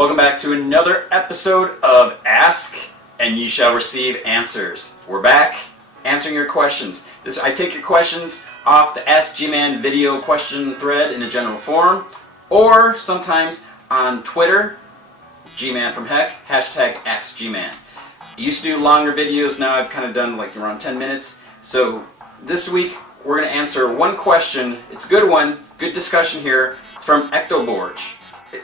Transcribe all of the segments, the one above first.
Welcome back to another episode of Ask and Ye Shall Receive Answers. We're back answering your questions. I take your questions off the Ask G-Man video question thread in a general forum, or sometimes on Twitter, G-Man from Heck, hashtag Ask G-Man. I used to do longer videos, now I've kind of done like around 10 minutes. So this week we're going to answer one question. It's a good one, good discussion here. It's from Ectoborge.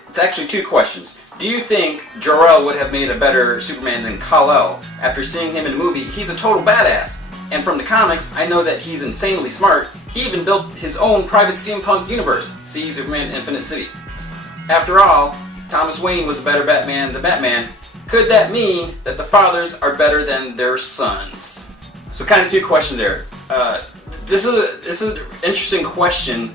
It's actually two questions. Do you think Jor-El would have made a better Superman than Kal-El? After seeing him in the movie, he's a total badass. And from the comics, I know that he's insanely smart. He even built his own private steampunk universe. See Superman Infinite City. After all, Thomas Wayne was a better Batman than Batman. Could that mean that the fathers are better than their sons? So kind of two questions there. This is an interesting question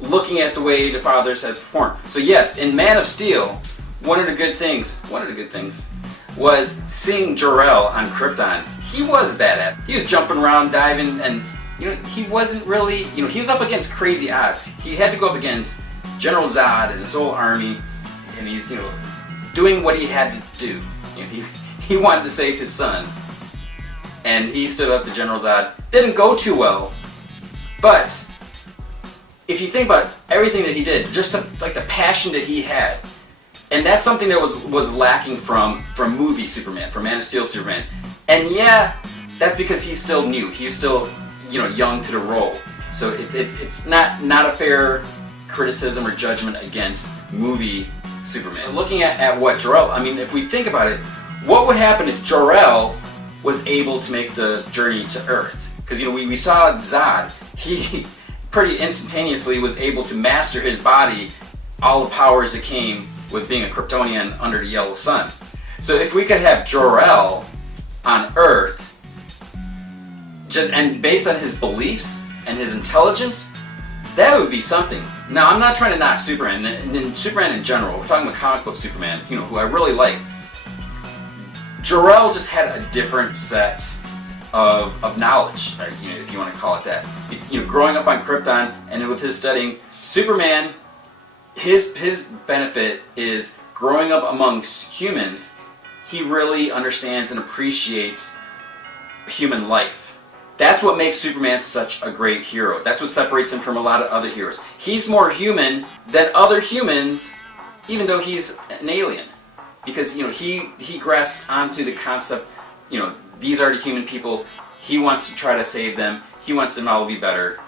looking at the way the fathers have performed. So yes, in Man of Steel, one of the good things was seeing Jor-El on Krypton. He was badass. He was jumping around, diving, and he wasn't really, he was up against crazy odds. He had to go up against General Zod and his whole army, and he's, doing what he had to do. He wanted to save his son, and he stood up to General Zod. Didn't go too well, but if you think about everything that he did, just like the passion that he had, and that's something that was lacking from movie Superman, from Man of Steel Superman. And yeah, that's because he's still new. He's still young to the role. So it's not a fair criticism or judgment against movie Superman. Looking at what Jor-El, if we think about it, what would happen if Jor-El was able to make the journey to Earth? Because we saw Zod. He pretty instantaneously was able to master his body, all the powers that came with being a Kryptonian under the yellow sun. So if we could have Jor-El on Earth, and based on his beliefs and his intelligence, that would be something. Now, I'm not trying to knock Superman, and Superman in general. We're talking about comic book Superman, who I really like. Jor-El just had a different set of knowledge, if you want to call it that. Growing up on Krypton and with his studying, Superman, his benefit is growing up amongst humans. He really understands and appreciates human life. That's what makes Superman such a great hero. That's what separates him from a lot of other heroes. He's more human than other humans, even though he's an alien. Because, he grasps onto the concept, these are the human people. He wants to try to save them. He wants them all to be better.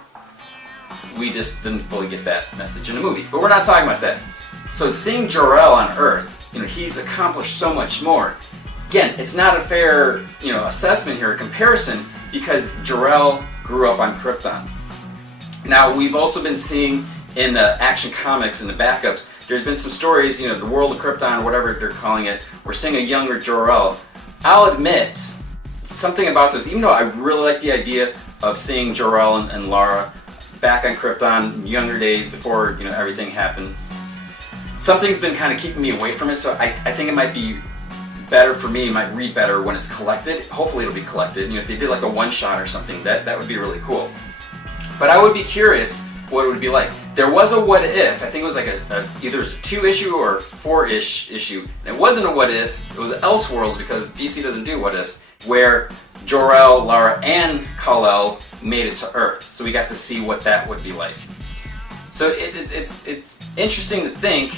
We just didn't fully get that message in the movie. But we're not talking about that. So seeing Jor-El on Earth, he's accomplished so much more. Again, it's not a fair, assessment here, comparison, because Jor-El grew up on Krypton. Now, we've also been seeing in the Action Comics and the backups, there's been some stories, the World of Krypton, whatever they're calling it, we're seeing a younger Jor-El. I'll admit, something about this, even though I really like the idea of seeing Jor-El and Lara back on Krypton, younger days before, everything happened, something's been kind of keeping me away from it, so I think it might be better for me, it might read better when it's collected. Hopefully it'll be collected. If they did like a one-shot or something, that would be really cool. But I would be curious what it would be like. There was a what if, I think it was like either a 2-issue or 4-ish issue, and it wasn't a what if, it was Elseworlds, because DC doesn't do what ifs, where Jor-El, Lara, and Kal-El made it to Earth. So we got to see what that would be like. So it's interesting to think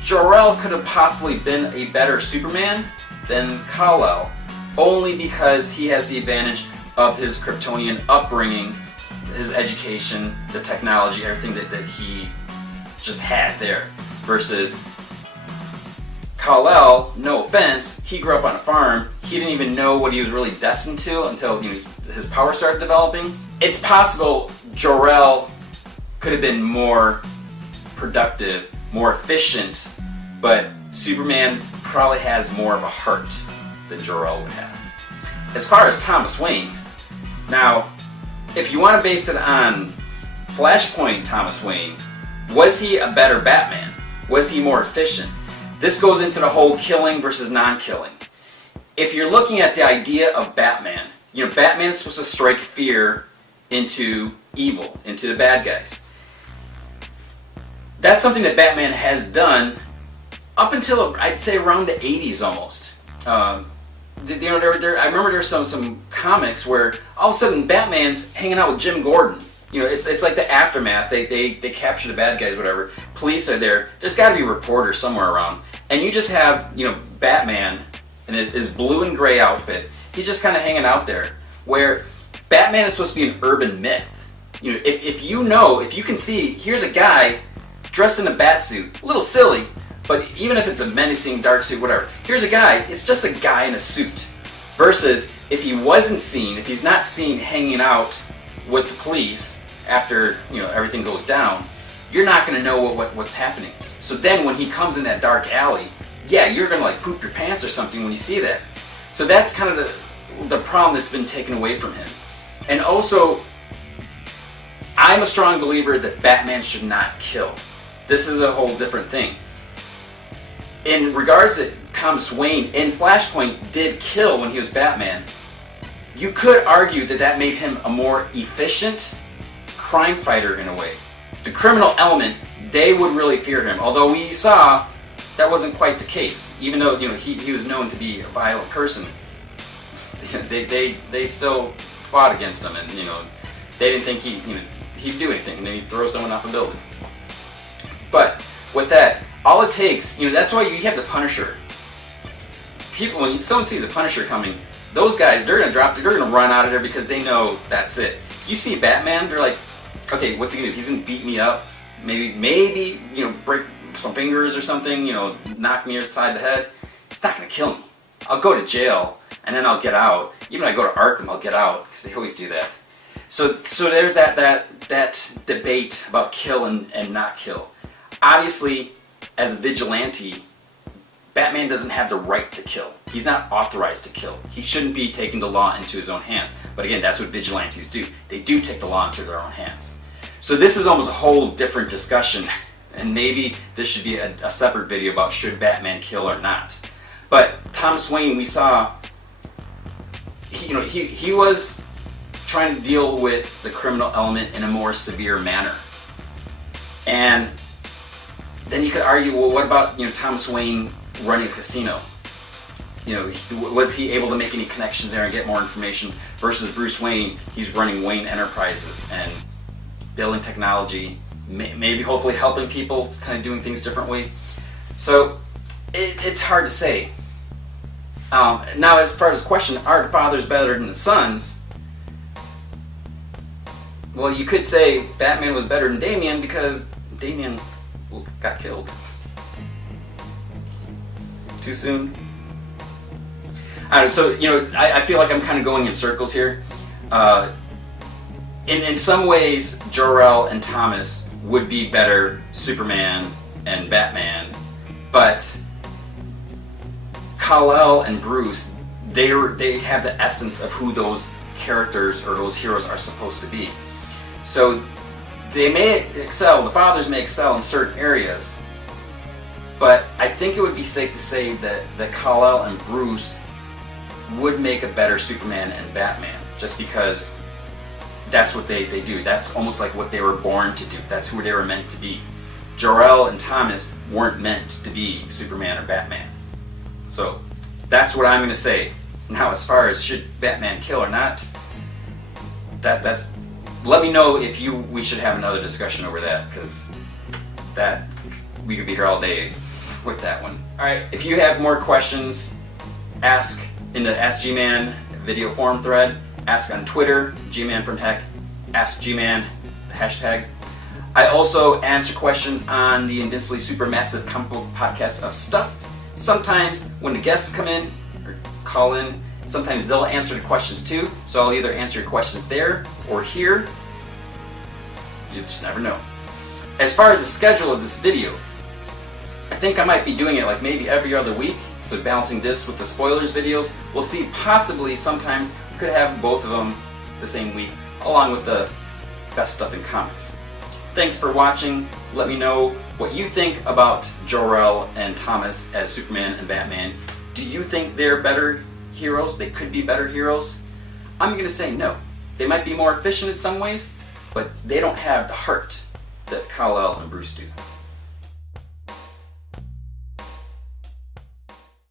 Jor-El could have possibly been a better Superman than Kal-El, only because he has the advantage of his Kryptonian upbringing, his education, the technology, everything that he just had there, versus Kal-El, no offense, he grew up on a farm. He didn't even know what he was really destined to until his power started developing. It's possible Jor-El could have been more productive, more efficient, but Superman probably has more of a heart than Jor-El would have. As far as Thomas Wayne, now, if you want to base it on Flashpoint Thomas Wayne, was he a better Batman? Was he more efficient? This goes into the whole killing versus non-killing. If you're looking at the idea of Batman, Batman is supposed to strike fear into evil, into the bad guys. That's something that Batman has done up until I'd say around the 80s almost. I remember there's some comics where all of a sudden Batman's hanging out with Jim Gordon. It's like the aftermath. They capture the bad guys, whatever. Police are there. There's got to be reporters somewhere around, and you just have Batman in his blue and gray outfit. He's just kind of hanging out there. Where Batman is supposed to be an urban myth. If you can see, here's a guy dressed in a bat suit, a little silly, but even if it's a menacing dark suit, whatever, here's a guy, it's just a guy in a suit. Versus if he wasn't seen, if he's not seen hanging out with the police after everything goes down, you're not going to know what's happening. So then when he comes in that dark alley, yeah, you're going to like poop your pants or something when you see that. So that's kind of the problem that's been taken away from him. And also, I'm a strong believer that Batman should not kill. This is a whole different thing. In regards to Thomas Wayne, in Flashpoint did kill when he was Batman, you could argue that made him a more efficient crime fighter in a way. The criminal element, they would really fear him. Although we saw that wasn't quite the case. Even though he was known to be a violent person, they still fought against him, and they didn't think he'd do anything, and then he'd throw someone off a building. But with that, all it takes, that's why you have the Punisher. People, when someone sees a Punisher coming, those guys, they're gonna run out of there because they know that's it. You see Batman, they're like, okay, what's he gonna do? He's gonna beat me up, maybe break some fingers or something, knock me upside the head. It's not gonna kill me. I'll go to jail and then I'll get out. Even when I go to Arkham, I'll get out because they always do that. So there's that debate about kill and not kill. Obviously, as a vigilante, Batman doesn't have the right to kill. He's not authorized to kill. He shouldn't be taking the law into his own hands. But again, that's what vigilantes do. They do take the law into their own hands. So this is almost a whole different discussion, and maybe this should be a separate video about should Batman kill or not. But Thomas Wayne, we saw, he was trying to deal with the criminal element in a more severe manner. And then you could argue, well, what about Thomas Wayne running a casino? Was he able to make any connections there and get more information versus Bruce Wayne? He's running Wayne Enterprises and building technology, maybe hopefully helping people, kind of doing things differently. So it's hard to say. Now, as far as the question, are the fathers better than the sons? Well, you could say Batman was better than Damian because Damian got killed too soon. I don't know, so I feel like I'm kind of going in circles here. In some ways, Jor-El and Thomas would be better Superman and Batman, but Kal-El and Bruce, they have the essence of who those characters or those heroes are supposed to be. So they may excel, the fathers may excel in certain areas, but I think it would be safe to say that Kal-El and Bruce would make a better Superman and Batman, just because that's what they do. That's almost like what they were born to do. That's who they were meant to be. Jor-El and Thomas weren't meant to be Superman or Batman. So that's what I'm going to say. Now, as far as should Batman kill or not, that's. Let me know if we should have another discussion over that, because we could be here all day with that one. All right, if you have more questions, ask in the Ask G-Man video forum thread, ask on Twitter, G-Man from Heck, Ask G-Man, hashtag. I also answer questions on the Invincibly Supermassive Comic Book Podcast of Stuff. Sometimes when the guests come in or call in, sometimes they'll answer the questions too. So I'll either answer your questions there or here. You just never know. As far as the schedule of this video, I think I might be doing it like maybe every other week. So balancing this with the spoilers videos. We'll see, possibly sometimes we could have both of them the same week, along with the best stuff in comics. Thanks for watching. Let me know what you think about Jor-El and Thomas as Superman and Batman. Do you think they're better heroes? They could be better heroes? I'm going to say no. They might be more efficient in some ways, but they don't have the heart that Kal-El and Bruce do.